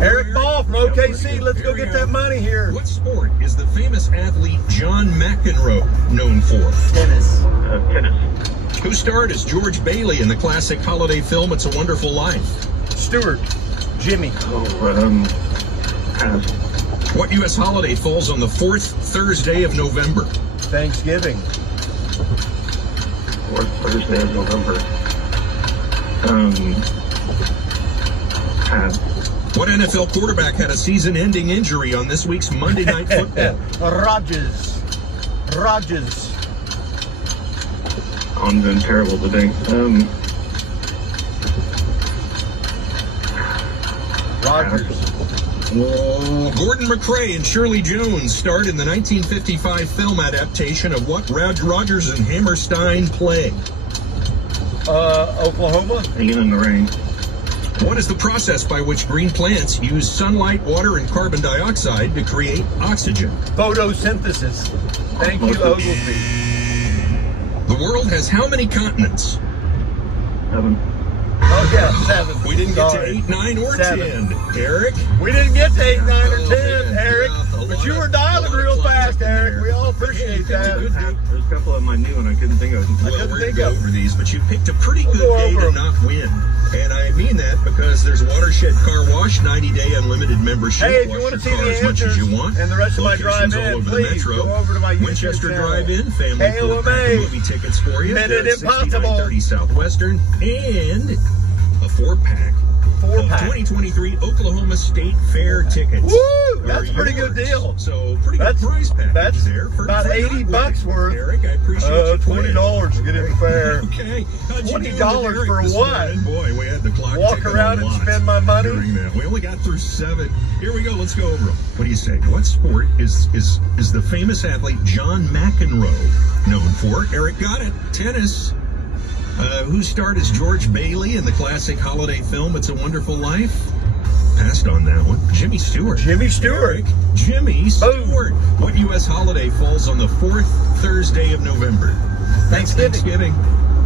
Eric Ball from OKC. Let's go get that money here. What sport is the famous athlete John McEnroe known for? Tennis. Tennis. Who starred as George Bailey in the classic holiday film It's a Wonderful Life? Stewart. Jimmy. Pass. What U.S. holiday falls on the 4th Thursday of November? Thanksgiving. 4th Thursday of November. Pass. What NFL quarterback had a season-ending injury on this week's Monday Night Football? Rodgers. I'm doing terrible today. Rodgers. Gordon McRae and Shirley Jones starred in the 1955 film adaptation of what Rodgers and Hammerstein play? Oklahoma. Singing in the Rain. What is the process by which green plants use sunlight, water, and carbon dioxide to create oxygen? Photosynthesis. Thank you, Ogilvy. The world has how many continents? 7. Oh, yeah, 7. We didn't get to Sorry. 8, 9, or 7. 10. Eric? We didn't get to 8, 9, or 10, man. Eric. Yeah, But you were dialing real fast, Eric. We all appreciate that. There's a couple of them I knew and I couldn't think of. Well, couldn't we're going think to go of over these, but you picked a pretty We'll good go day over to 'em. not win. And I mean that because there's Watershed Car Wash, 90-day unlimited membership. Hey, if you Wash want to your see car the as much as answers you want. and the rest of my Locations drive-in, all over the please metro. go over to my YouTube Winchester channel. Drive-In, family KOMA. four-pack movie tickets for you. Minute That's Impossible. 6930 Southwestern, and a 4-pack. Of 2023 Oklahoma State Fair tickets. Woo! That's are a pretty good yours. deal. So pretty good That's- price package that's there. For about not 80 winning. bucks worth. Eric, I appreciate you playing. $20 to get in the fair. Okay. How'd you do with $20 Eric for this what? morning? Boy, we had the clock Walk ticking around a and lot spend my money? during that. We only got through 7. Here we go. Let's go over them. What do you say? What sport is the famous athlete John McEnroe known for? Eric got it. Tennis. Who starred as George Bailey in the classic holiday film It's a Wonderful Life? Passed on that one. Jimmy Stewart. Jimmy Stewart. Eric, Jimmy Stewart. What U.S. holiday falls on the 4th Thursday of November? That's Thanksgiving.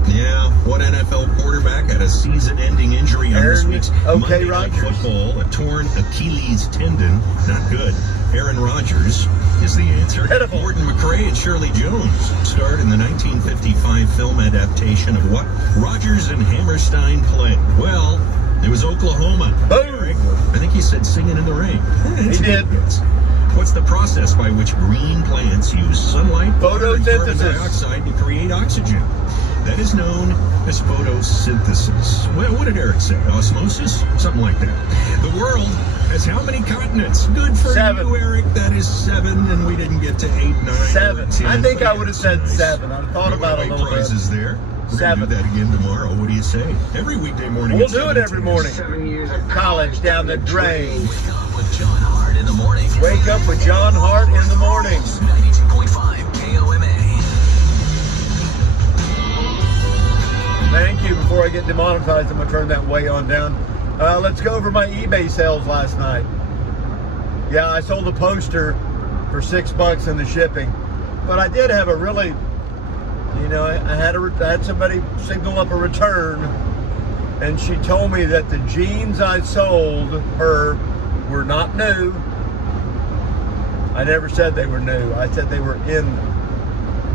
Yeah. What NFL quarterback had a season-ending injury on this week's Monday Night Football? A torn Achilles tendon. Not good. Aaron Rodgers is the answer. Pitiful. Gordon McRae and Shirley Jones starred in the 1955 film adaptation of what Rodgers and Hammerstein played? Well, it was Oklahoma. Boom. Eric, I think he said Singing in the Rain. He did. What's the process by which green plants use sunlight, water, and carbon Photosynthesis. dioxide to create oxygen? That is known as photosynthesis. Well, what did Eric say? Osmosis? Something like that. The world has how many continents? Good for 7. you, Eric. That is 7, and we didn't get to 8, 9, 7. or 10. I think but I would have said nice. 7. I thought about it a little bit. Prizes there. We're 7. going to do that again tomorrow. What do you say? Every weekday morning. We'll at do it every 7:10. morning. 7 years of College down the drain. Wake up with John Hart in the morning. Wake up with John Hart in the morning. 92.5 KOMA. Thank you. Before I get demonetized, I'm going to turn that way on down. Let's go over my eBay sales last night. Yeah, I sold a poster for $6 in the shipping. But I did have a really, I had somebody signal up a return, and she told me that the jeans I sold her were not new. I never said they were new. I said they were in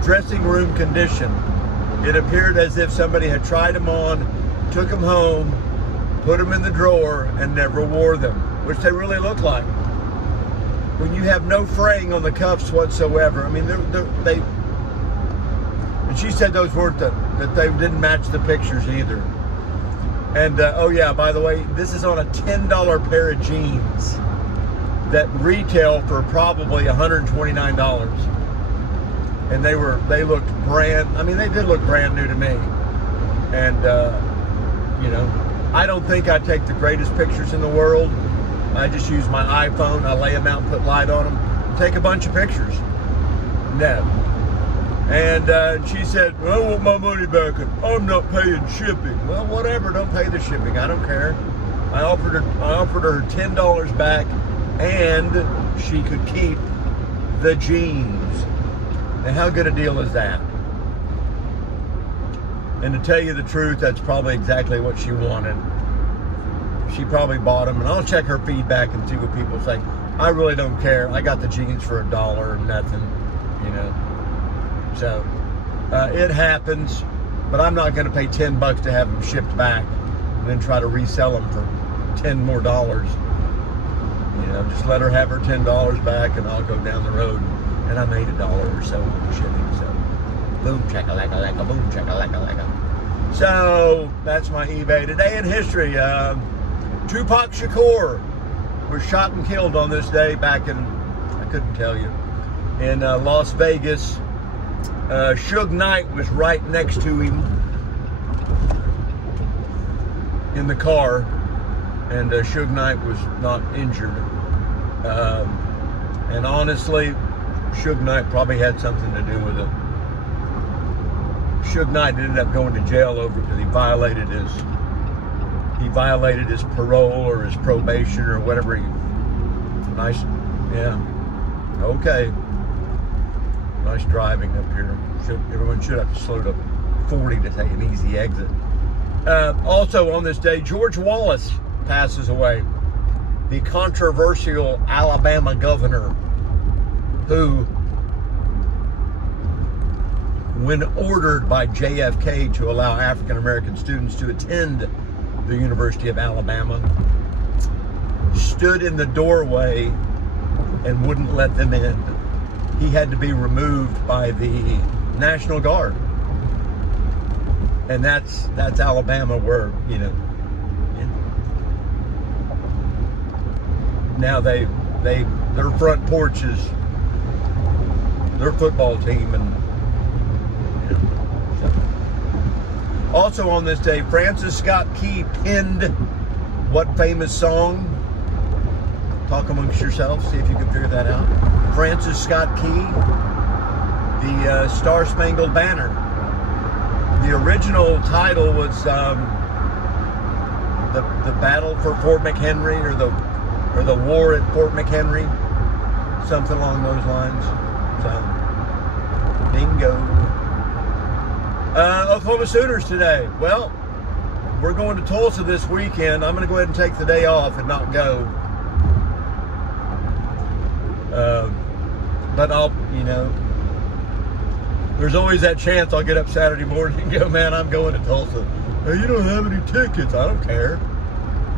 dressing room condition. It appeared as if somebody had tried them on, took them home, put them in the drawer, and never wore them, which they really look like. When you have no fraying on the cuffs whatsoever. I mean, they and she said those weren't that they didn't match the pictures either. And oh yeah, by the way, this is on a $10 pair of jeans that retail for probably $129. And they looked they did look brand new to me. And I don't think I take the greatest pictures in the world. I just use my iPhone. I lay them out and put light on them and take a bunch of pictures. No. And she said, I want my money back and I'm not paying shipping. Well, whatever, don't pay the shipping. I don't care. I offered her $10 back and she could keep the jeans. And how good a deal is that? And to tell you the truth, that's probably exactly what she wanted. she probably bought them, and I'll check her feedback and see what people say. I really don't care. I got the jeans for $1 or nothing, you know. So it happens, but I'm not going to pay $10 to have them shipped back and then try to resell them for $10 more. You know, just let her have her $10 back, and I'll go down the road, and I made $1 or so on the shipping. So boom, chaka-laka-laka, boom, chaka-laka-laka. So that's my eBay. Today in history, Tupac Shakur was shot and killed on this day back in, I couldn't tell you, in Las Vegas. Suge Knight was right next to him in the car, and Suge Knight was not injured. And honestly, Suge Knight probably had something to do with it. Suge Knight ended up going to jail over it because he violated his parole or his probation or whatever. Nice, yeah, okay. Nice driving up here. Everyone should have to slow to 40 to take an easy exit. Also on this day, George Wallace passes away, the controversial Alabama governor who, when ordered by JFK to allow African-American students to attend the University of Alabama, stood in the doorway and wouldn't let them in. He had to be removed by the National Guard. And that's Alabama, where, you know, now their front porch is their football team. And also on this day, Francis Scott Key penned what famous song? Talk amongst yourselves, see if you can figure that out. Francis Scott Key, the Star Spangled Banner. The original title was the Battle for Fort McHenry, or the War at Fort McHenry, something along those lines. So, bingo. Oklahoma Sooners today. Well, we're going to Tulsa this weekend. I'm going to go ahead and take the day off and not go. But I'll, you know, there's always that chance I'll get up Saturday morning and go, man, I'm going to Tulsa. Hey, you don't have any tickets. I don't care.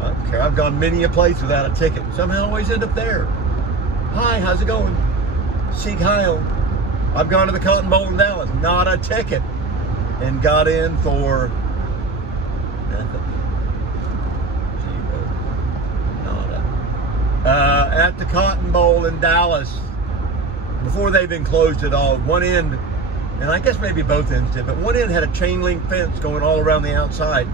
I don't care. I've gone many a place without a ticket. Somehow I always end up there. Hi, how's it going? Sieg Heil. I've gone to the Cotton Bowl in Dallas. Not a ticket. And got in for nothing. Nada. At the Cotton Bowl in Dallas, before they even closed it all, one end, and I guess maybe both ends did, but one end had a chain link fence going all around the outside.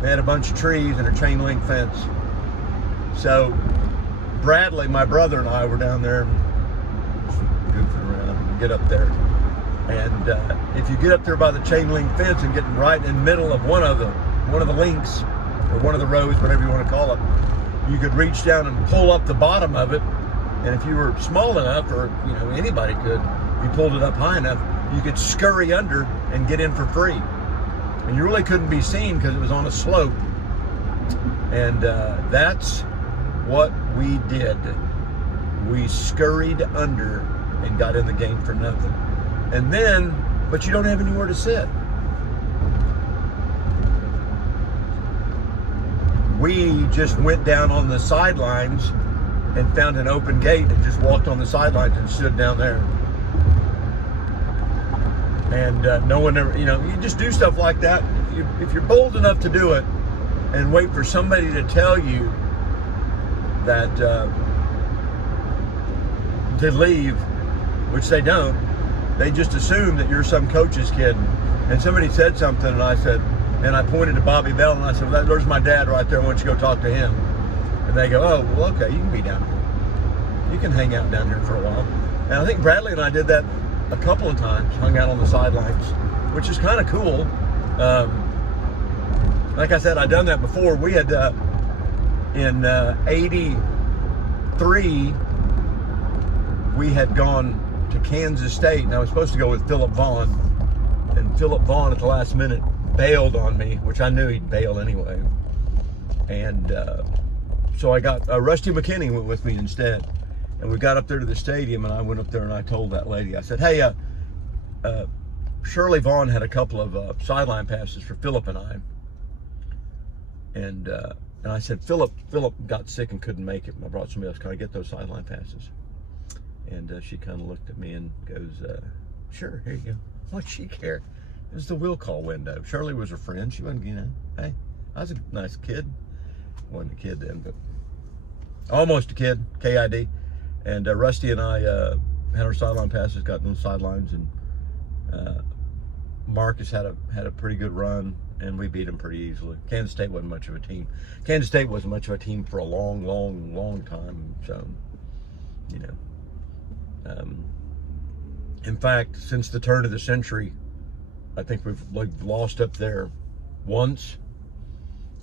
They had a bunch of trees and a chain link fence. So Bradley, my brother, and I were down there goofing around and get up there. And if you get up there by the chain link fence and get right in the middle of one of the links, or one of the rows, whatever you want to call it, you could reach down and pull up the bottom of it. And if you were small enough, or you know, anybody could, if you pulled it up high enough, you could scurry under and get in for free. And you really couldn't be seen because it was on a slope. And that's what we did. We scurried under and got in the game for nothing. And then, but you don't have anywhere to sit. We just went down on the sidelines and found an open gate and just walked on the sidelines and stood down there. And no one ever, you know, you just do stuff like that. If you're bold enough to do it and wait for somebody to tell you that to leave, which they don't, they just assume that you're some coach's kid. And somebody said something, and I said, and I pointed to Bobby Bell, and I said, well, there's my dad right there. Why don't you go talk to him? And they go, oh, well, okay, you can be down here. You can hang out down here for a while. And I think Bradley and I did that a couple of times, hung out on the sidelines, which is kind of cool. Like I said, I'd done that before. We had, in 83, we had gone to Kansas State, and I was supposed to go with Philip Vaughn. And Philip Vaughn at the last minute bailed on me, which I knew he'd bail anyway. And so I got Rusty McKinney went with me instead. And we got up there to the stadium, and I went up there and I told that lady, I said, hey, Shirley Vaughn had a couple of sideline passes for Philip and I. And I said, Philip got sick and couldn't make it. I brought somebody else. Can I get those sideline passes? And she kind of looked at me and goes, sure, here you go. What'd she care? It was the will call window. Shirley was her friend. She wasn't, hey, I was a nice kid. Wasn't a kid then, but almost a kid, KID. And Rusty and I had our sideline passes, got on the sidelines, and Marcus had a pretty good run, and we beat him pretty easily. Kansas State wasn't much of a team. Kansas State wasn't much of a team for a long, long, long time. So, in fact, since the turn of the century, I think we've lost up there once,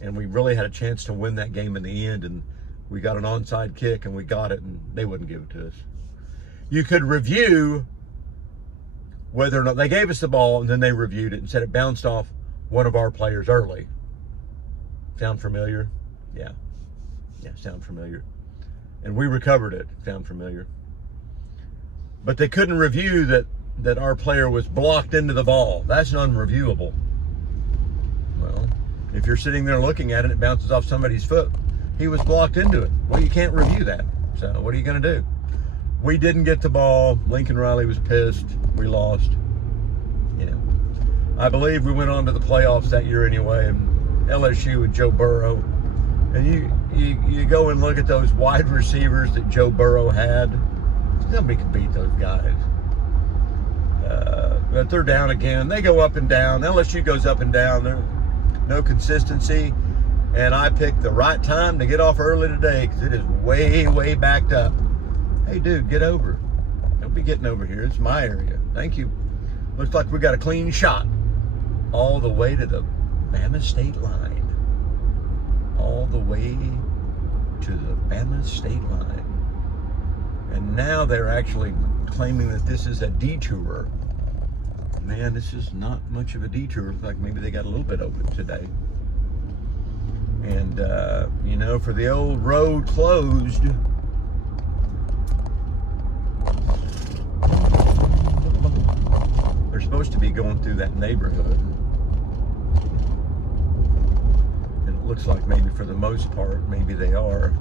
and we really had a chance to win that game in the end, and we got an onside kick and we got it, and they wouldn't give it to us. You could review whether or not they gave us the ball, and then they reviewed it and said it bounced off one of our players early. Sound familiar? Yeah, sound familiar. And we recovered it. Sound familiar? But they couldn't review that our player was blocked into the ball. That's unreviewable. Well, if you're sitting there looking at it, it bounces off somebody's foot. He was blocked into it. Well, you can't review that. So what are you going to do? We didn't get the ball. Lincoln Riley was pissed. We lost. I believe we went on to the playoffs that year anyway, and LSU with Joe Burrow. And you go and look at those wide receivers that Joe Burrow had. Nobody could beat those guys. But they're down again. They go up and down. LSU goes up and down. There's no consistency. And I picked the right time to get off early today because it is way, way backed up. Hey, dude, get over. Don't be getting over here. It's my area. Thank you. Looks like we got a clean shot all the way to the Bama State line. All the way to the Bama State line. And now they're actually claiming that this is a detour. Man, this is not much of a detour. Looks like maybe they got a little bit of it today. And, for the old road closed, they're supposed to be going through that neighborhood. And it looks like maybe for the most part, maybe they are.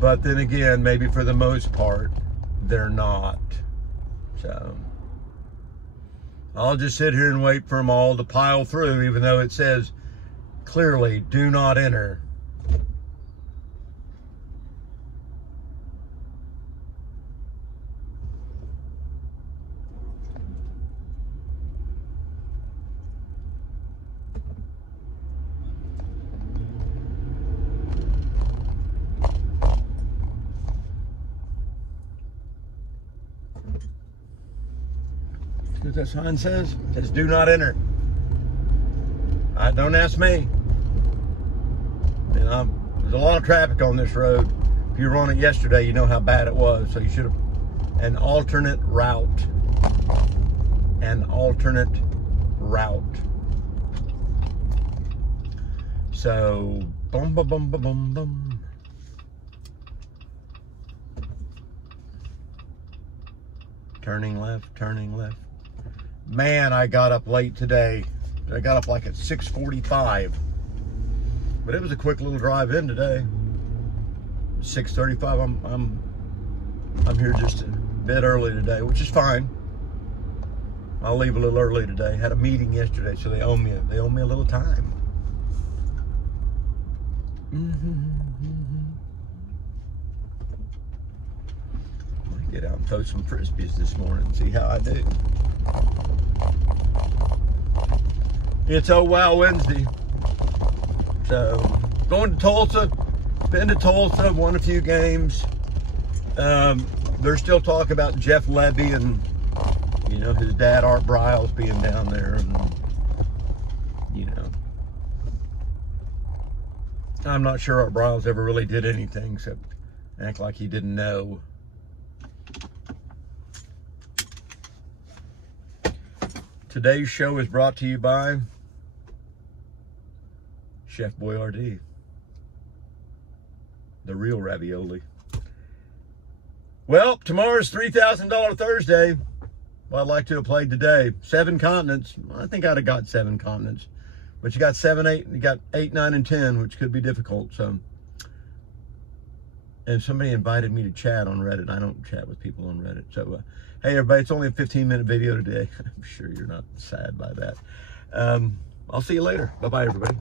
But then again, maybe for the most part, they're not. So I'll just sit here and wait for them all to pile through, even though it says clearly, do not enter. What that sign says? It says do not enter. Don't ask me. There's a lot of traffic on this road. If you were on it yesterday, you know how bad it was. So you should have an alternate route. An alternate route. So boom, boom, boom, boom, boom, boom. Turning left, turning left. Man, I got up late today. I got up like at 6:45. But it was a quick little drive in today. 6:35. I'm here just a bit early today, which is fine. I'll leave a little early today. Had a meeting yesterday, so they owe me a little time. Might get out and throw some frisbees this morning and see how I do. It's Oh Wow Wednesday. So, going to Tulsa. Been to Tulsa, won a few games. There's still talk about Jeff Levy and, his dad, Art Briles, being down there. And, I'm not sure Art Briles ever really did anything except act like he didn't know. Today's show is brought to you by Chef Boyardee, the real ravioli. Well, tomorrow's $3,000 Thursday. Well, I'd like to have played today. 7 continents. I think I'd have got 7 continents. But you got 7, 8, you got 8, 9, and 10, which could be difficult. So, and somebody invited me to chat on Reddit. I don't chat with people on Reddit. So, hey, everybody, it's only a 15-minute video today. I'm sure you're not sad by that. I'll see you later. Bye-bye, everybody.